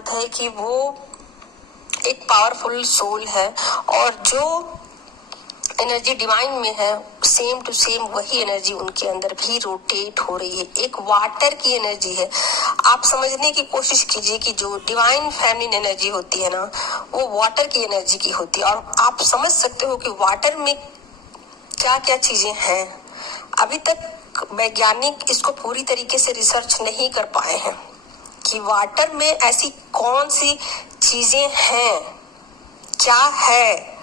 जरूरत है कि वो एक पावरफुल सोल है और जो एनर्जी डिवाइन में है सेम टू सेम वही एनर्जी उनके अंदर भी रोटेट हो रही है। एक वाटर की एनर्जी है। आप समझने की कोशिश कीजिए कि जो डिवाइन फेमिनिन एनर्जी होती है ना, वो वाटर की एनर्जी की होती है। और आप समझ सकते हो कि वाटर में क्या क्या चीजें हैं। अभी तक वैज्ञानिक इसको पूरी तरीके से रिसर्च नहीं कर पाए हैं कि वाटर में ऐसी कौन सी चीजें हैं, क्या है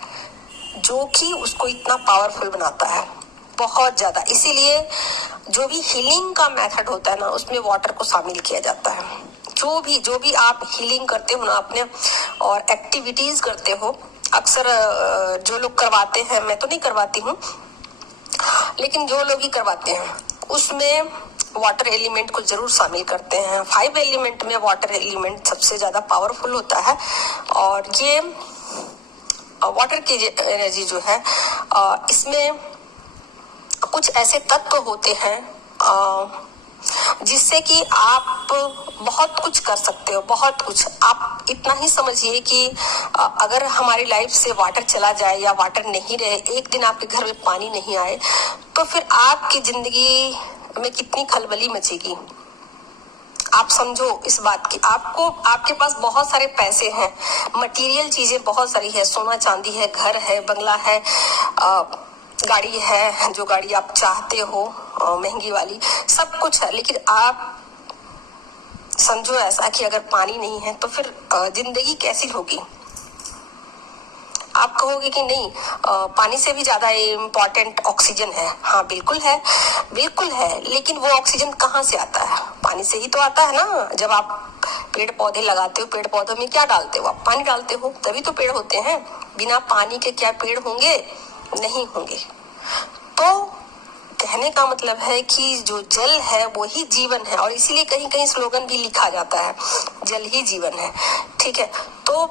जो कि उसको इतना पावरफुल बनाता है, बहुत ज्यादा। इसीलिए जो भी हीलिंग का मेथड होता है ना, उसमें वाटर को शामिल किया जाता है। जो भी आप हीलिंग करते हो ना अपने और एक्टिविटीज करते हो, अक्सर जो लोग करवाते हैं, मैं तो नहीं करवाती हूँ, लेकिन जो लोग ही करवाते हैं उसमें वाटर एलिमेंट को जरूर शामिल करते हैं। 5 एलिमेंट में वाटर एलिमेंट सबसे ज्यादा पावरफुल होता है। और ये वाटर की एनर्जी जो है, इसमें कुछ ऐसे तत्व होते हैं जिससे कि आप बहुत कुछ कर सकते हो। बहुत कुछ आप इतना ही समझिए कि अगर हमारी लाइफ से वाटर चला जाए या वाटर नहीं रहे, एक दिन आपके घर में पानी नहीं आए, तो फिर आपकी जिंदगी में कितनी खलबली मचेगी। आप समझो इस बात की। आपके पास बहुत सारे पैसे हैं, मटेरियल चीजें बहुत सारी है, सोना चांदी है, घर है, बंगला है, गाड़ी है, जो गाड़ी आप चाहते हो महंगी वाली, सब कुछ है। लेकिन आप समझो ऐसा कि अगर पानी नहीं है तो फिर जिंदगी कैसी होगी। आप कहोगे कि नहीं, पानी से भी ज्यादा इम्पोर्टेंट ऑक्सीजन है। हाँ बिल्कुल है, बिल्कुल है, लेकिन वो ऑक्सीजन कहाँ से आता है? पानी से ही तो आता है ना। जब आप पेड़ पौधे लगाते हो, पेड़ पौधों में क्या डालते हो? आप पानी डालते हो, तभी तो पेड़ होते हैं। बिना पानी के क्या पेड़ होंगे? नहीं होंगे। तो कहने का मतलब है कि जो जल है वो ही जीवन है। और इसीलिए कहीं कहीं स्लोगन भी लिखा जाता है, जल ही जीवन है। ठीक है, तो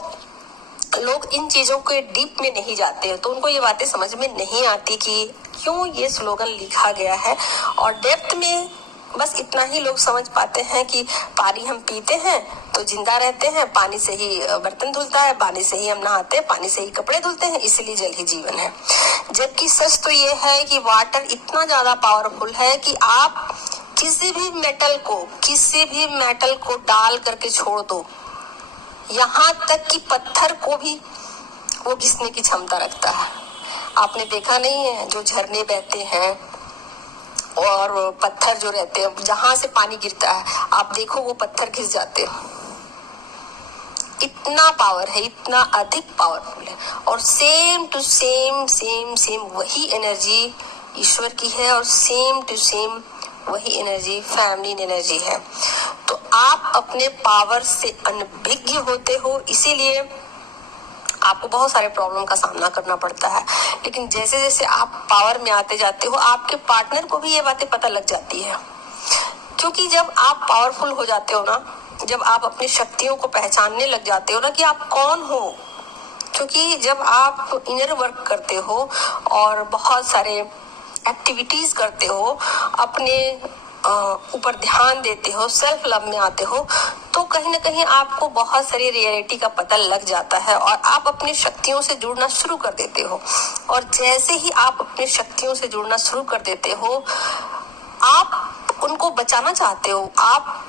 लोग इन चीजों के डीप में नहीं जाते हैं, तो उनको ये बातें समझ में नहीं आती कि क्यों ये स्लोगन लिखा गया है। और डेप्थ में बस इतना ही लोग समझ पाते हैं कि पानी हम पीते हैं तो जिंदा रहते हैं, पानी से ही बर्तन धुलता है, पानी से ही हम नहाते हैं, पानी से ही कपड़े धुलते हैं, इसलिए जल ही जीवन है। जबकि सच तो ये है कि वाटर इतना ज्यादा पावरफुल है कि आप किसी भी मेटल को डाल करके छोड़ दो, यहाँ तक कि पत्थर को भी वो घिसने की क्षमता रखता है। आपने देखा नहीं है, जो झरने बहते हैं और पत्थर जो रहते हैं, जहां से पानी गिरता है, आप देखो वो पत्थर घिस जाते हैं। इतना पावर है, इतना अधिक पावरफुल है। और सेम टू सेम वही एनर्जी ईश्वर की है और सेम टू सेम वही एनर्जी फेमिनिन एनर्जी है। तो आप अपने पावर से अनभिज्ञ होते हो, इसीलिए आपको बहुत सारे प्रॉब्लम का सामना करना पड़ता है। लेकिन जैसे जैसे आप पावर में आते जाते हो, आपके पार्टनर को भी ये बातें पता लग जाती है। क्योंकि जब आप पावरफुल हो जाते हो ना, जब आप अपनी शक्तियों को पहचानने लग जाते हो ना कि आप कौन हो, क्योंकि जब आप इनर वर्क करते हो और बहुत सारे एक्टिविटीज करते हो, अपने ऊपर ध्यान देते हो, सेल्फ लव में आते हो, तो कहीं ना कहीं आपको बहुत सारी रियलिटी का पता लग जाता है और आप अपनी शक्तियों से जुड़ना शुरू कर देते हो। और जैसे ही आप अपनी शक्तियों से जुड़ना शुरू कर देते हो, आप उनको बचाना चाहते हो, आप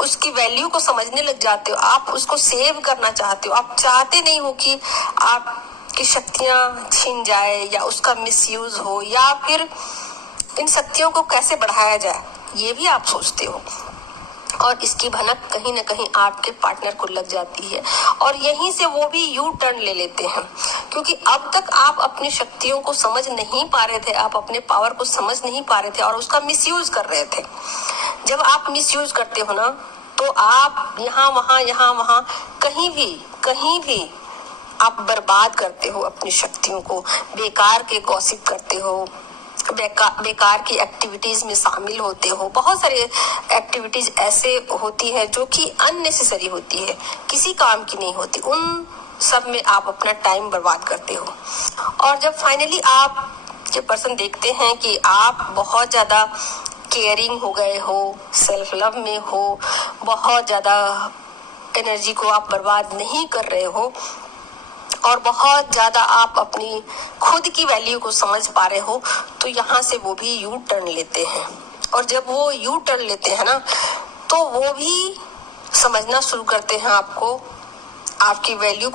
उसकी वैल्यू को समझने लग जाते हो, आप उसको सेव करना चाहते हो। आप चाहते नहीं हो कि आपकी शक्तियां छीन जाए या उसका मिसयूज हो, या फिर इन शक्तियों को कैसे बढ़ाया जाए, ये भी आप सोचते हो। और इसकी भनक कहीं ना कहीं आपके पार्टनर को लग जाती है और यहीं से वो भी यू टर्न ले लेते हैं। क्योंकि अब तक आप अपनी शक्तियों को समझ नहीं पा रहे थे, आप अपने पावर को समझ नहीं पा रहे थे और उसका मिसयूज कर रहे थे। जब आप मिसयूज करते हो ना, तो आप यहाँ वहां कहीं भी आप बर्बाद करते हो अपनी शक्तियों को, बेकार के गॉसिप करते हो, बेकार की एक्टिविटीज में शामिल होते हो। बहुत सारे एक्टिविटीज ऐसे होती है जो कि अननेसेसरी होती है, किसी काम की नहीं होती, उन सब में आप अपना टाइम बर्बाद करते हो। और जब फाइनली आप ये पर्सन देखते हैं कि आप बहुत ज्यादा केयरिंग हो गए हो, सेल्फ लव में हो, बहुत ज्यादा एनर्जी को आप बर्बाद नहीं कर रहे हो और बहुत ज्यादा आप अपनी खुद की वैल्यू को समझ पा रहे हो, तो यहाँ से वो भी यू टर्न लेते हैं। और जब वो यू टर्न लेते हैं ना, तो वो भी समझना शुरू करते हैं आपको, आपकी वैल्यू